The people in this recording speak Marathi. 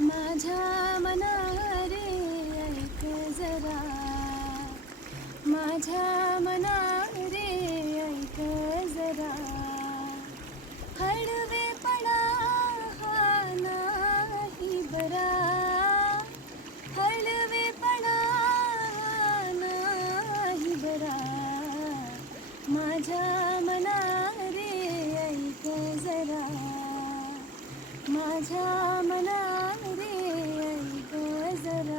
माझ्या मना रे ऐक जरा, माझ्या मना रे ऐक जरा. हळवेपणा हा नाही बरा, हळवेपणा हा नाही बरा. माझ्या मना रे ऐक जरा, माझ्या मना रे ऐक जरा.